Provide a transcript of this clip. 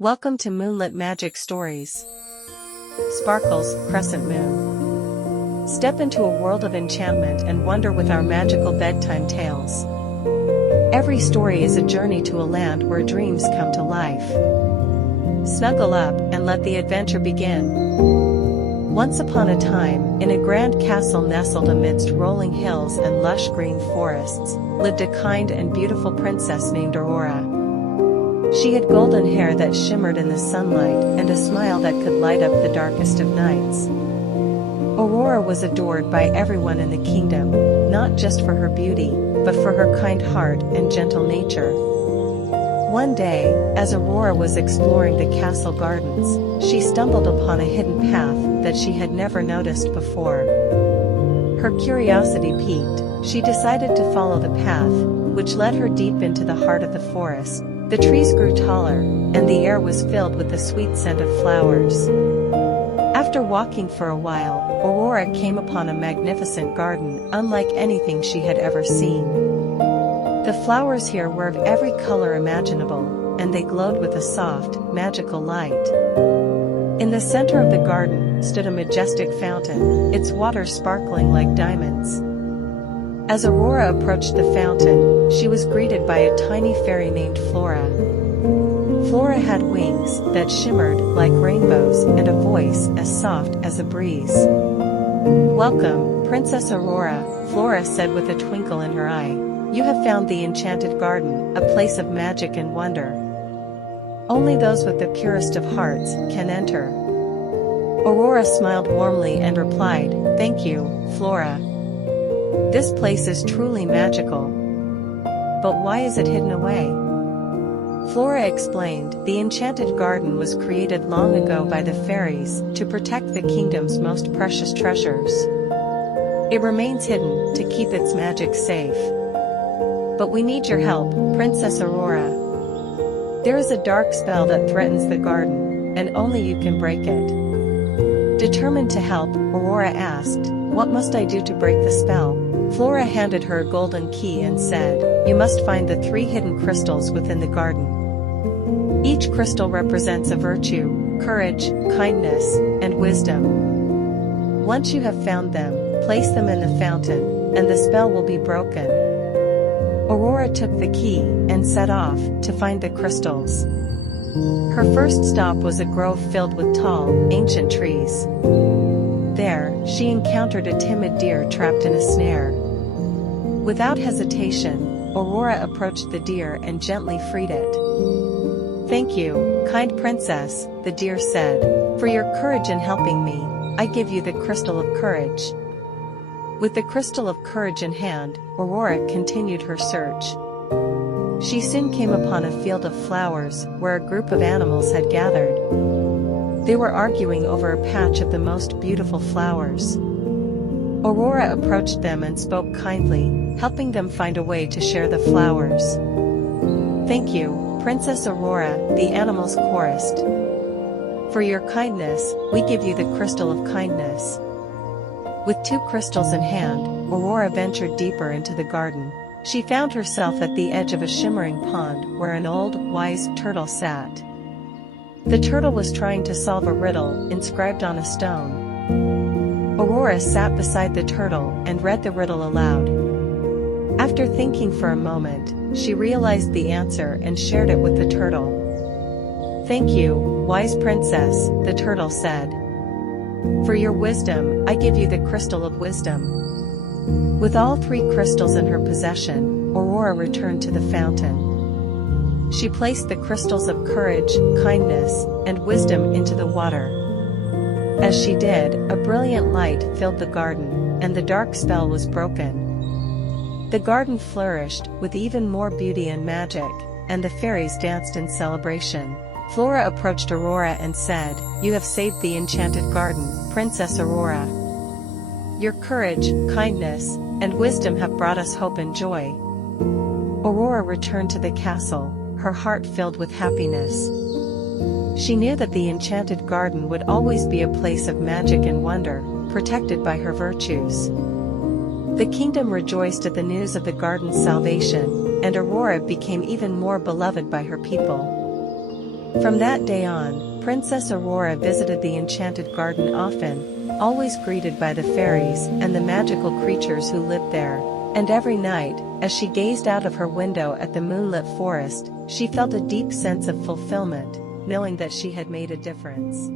Welcome to Moonlit Magic Stories. Sparkles, Crescent Moon. Step into a world of enchantment and wonder with our magical bedtime tales. Every story is a journey to a land where dreams come to life. Snuggle up and let the adventure begin. Once upon a time, in a grand castle nestled amidst rolling hills and lush green forests, lived a kind and beautiful princess named Aurora. She had golden hair that shimmered in the sunlight and a smile that could light up the darkest of nights. Aurora was adored by everyone in the kingdom, not just for her beauty, but for her kind heart and gentle nature. One day, as Aurora was exploring the castle gardens, she stumbled upon a hidden path that she had never noticed before. Her curiosity piqued, she decided to follow the path, which led her deep into the heart of the forest. The trees grew taller, and the air was filled with the sweet scent of flowers. After walking for a while, Aurora came upon a magnificent garden unlike anything she had ever seen. The flowers here were of every color imaginable, and they glowed with a soft, magical light. In the center of the garden stood a majestic fountain, its water sparkling like diamonds. As Aurora approached the fountain, she was greeted by a tiny fairy named Flora. Flora had wings that shimmered like rainbows and a voice as soft as a breeze. "Welcome, Princess Aurora," Flora said with a twinkle in her eye. "You have found the enchanted garden, a place of magic and wonder. Only those with the purest of hearts can enter." Aurora smiled warmly and replied, "Thank you, Flora. This place is truly magical. But why is it hidden away?" Flora explained, "The enchanted garden was created long ago by the fairies to protect the kingdom's most precious treasures. It remains hidden to keep its magic safe. But we need your help, Princess Aurora. There is a dark spell that threatens the garden, and only you can break it." Determined to help, Aurora asked, "What must I do to break the spell?" Flora handed her a golden key and said, "You must find the 3 hidden crystals within the garden. Each crystal represents a virtue, courage, kindness, and wisdom. Once you have found them, place them in the fountain, and the spell will be broken." Aurora took the key and set off to find the crystals. Her first stop was a grove filled with tall, ancient trees. There, she encountered a timid deer trapped in a snare. Without hesitation, Aurora approached the deer and gently freed it. "Thank you, kind princess," the deer said. "For your courage in helping me, I give you the crystal of courage." With the crystal of courage in hand, Aurora continued her search. She soon came upon a field of flowers where a group of animals had gathered. They were arguing over a patch of the most beautiful flowers. Aurora approached them and spoke kindly, helping them find a way to share the flowers. "Thank you, Princess Aurora," the animals chorused. "For your kindness, we give you the crystal of kindness." With 2 crystals in hand, Aurora ventured deeper into the garden. She found herself at the edge of a shimmering pond where an old, wise turtle sat. The turtle was trying to solve a riddle inscribed on a stone. Aurora sat beside the turtle and read the riddle aloud. After thinking for a moment, she realized the answer and shared it with the turtle. "Thank you, wise princess," the turtle said. "For your wisdom, I give you the crystal of wisdom." With all 3 crystals in her possession, Aurora returned to the fountain. She placed the crystals of courage, kindness, and wisdom into the water. As she did, a brilliant light filled the garden, and the dark spell was broken. The garden flourished with even more beauty and magic, and the fairies danced in celebration. Flora approached Aurora and said, "You have saved the enchanted garden, Princess Aurora. Your courage, kindness, and wisdom have brought us hope and joy." Aurora returned to the castle, her heart filled with happiness. She knew that the enchanted garden would always be a place of magic and wonder, protected by her virtues. The kingdom rejoiced at the news of the garden's salvation, and Aurora became even more beloved by her people. From that day on, Princess Aurora visited the enchanted garden often, always greeted by the fairies and the magical creatures who lived there. And every night, as she gazed out of her window at the moonlit forest, she felt a deep sense of fulfillment, knowing that she had made a difference.